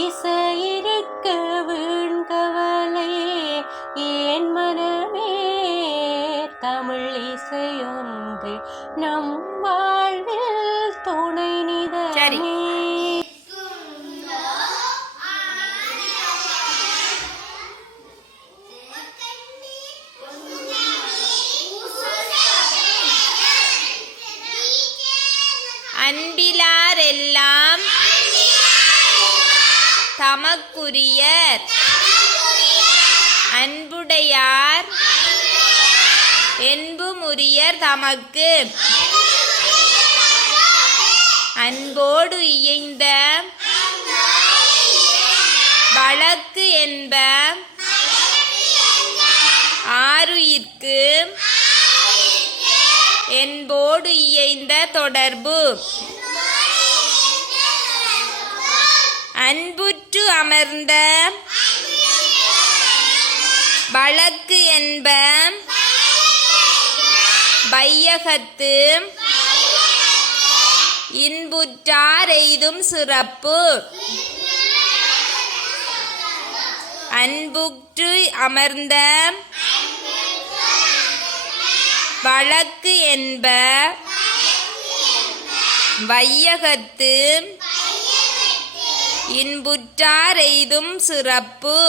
இசையிருக்க வீண்கவலை ஏன் மனமே தமிழ் இசையொன்று நம் வாழ்வில் துணை நிதமே. அன்பிலாரெல்லாம் தமக்குரியர் அன்புடையார் என்புமுரியர் தமக்கு அன்போடு இயைந்த வழக்கு என்ப ஆருயிர்க்கு என்போடு இயைந்த தொடர்பு. அன்புற்று அமர்ந்த வழக்கு என்ப வையகத்து இன்புற்றார் எய்தும் சிறப்பு. அன்புற்று அமர்ந்த வழக்கு என்ப வையகத்து இன்புற்றார் எய்தும் சிறப்பு.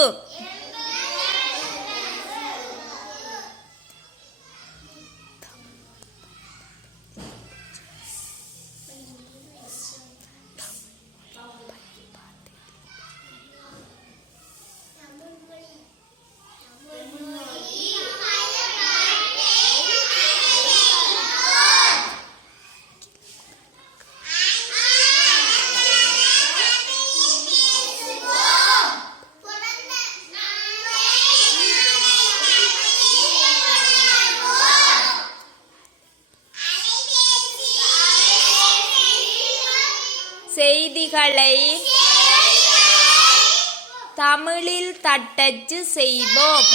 செய்திகளை தமிழில் தட்டச்சு செய்வோம்.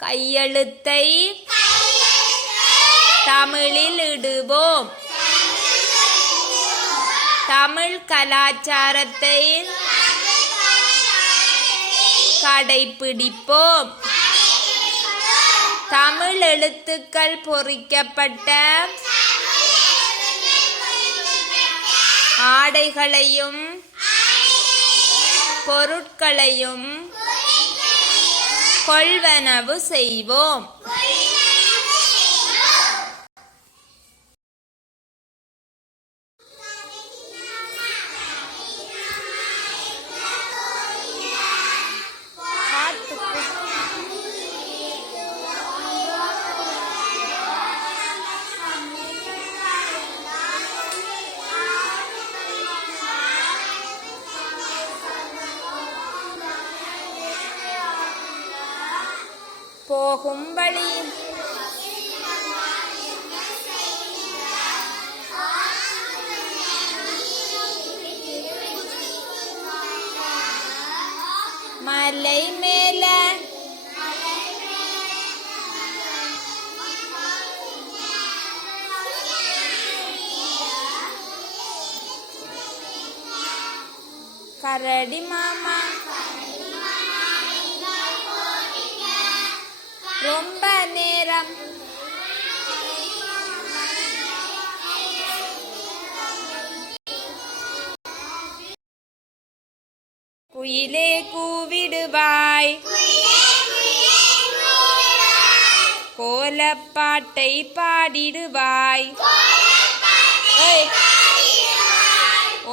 கையெழுத்தை தமிழில் இடுவோம். தமிழ் கலாச்சாரத்தை கடைப்பிடிப்போம். தமிழ் எழுத்துக்கள் பொறிக்கப்பட்ட ஆடைகளையும் பொருட்களையும் கொள்வனவு செய்வோம். போகும் வழி மலை மேல கரடி மாமா ரொம்ப நேரம் குயிலே கூவிடுவாய் கோலப்பாட்டை பாடிடுவாய்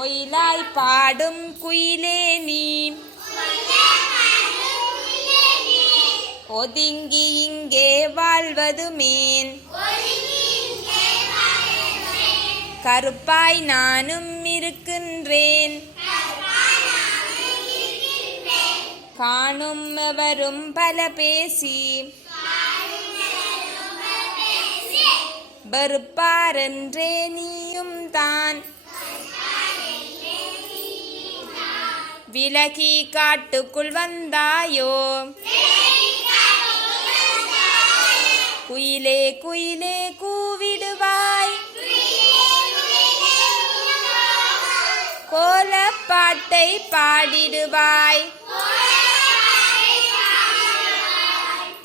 ஒயிலாய் பாடும் குயிலே நீ ஒதுங்கி இங்கே வாழ்வது மேன் கருப்பாய் நானும் இருக்கின்றேன் காணும் எவரும் பல பேசி வெறுப்பாரென்றே நீயும் தான் விலகி காட்டுக்குள் வந்தாயோ குயிலே குயிலே கூவிடுவாய் பாட்டை பாடிடுவாய்.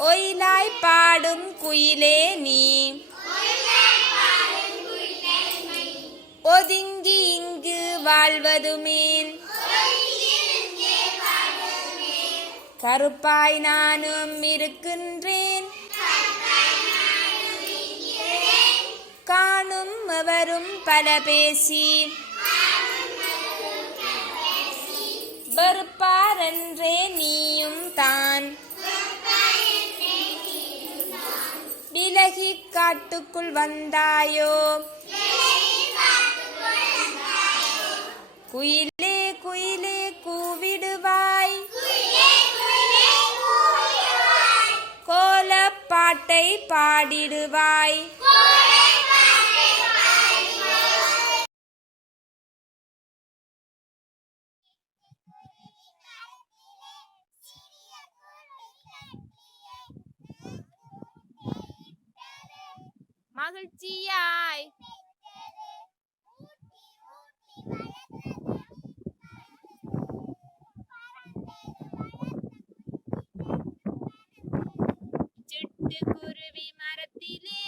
ஒயிலாய் பாடும் குயிலே நீ ஒதுங்கி இங்கு வாழ்வதுமேன். கருப்பாய் நானும் இருக்கின்றேன், காணும் எவரும் பல பேசி வெறுப்பாரென்றே நீயும் தான். விலகி காட்டுக்குள் வந்தாயோ குயிலே குயிலே கூவிடுவாய். கோலப்பாட்டை பாடிடுவாய். மகிழ்ச்சியாய் சிட்டுக்குருவி மரத்திலே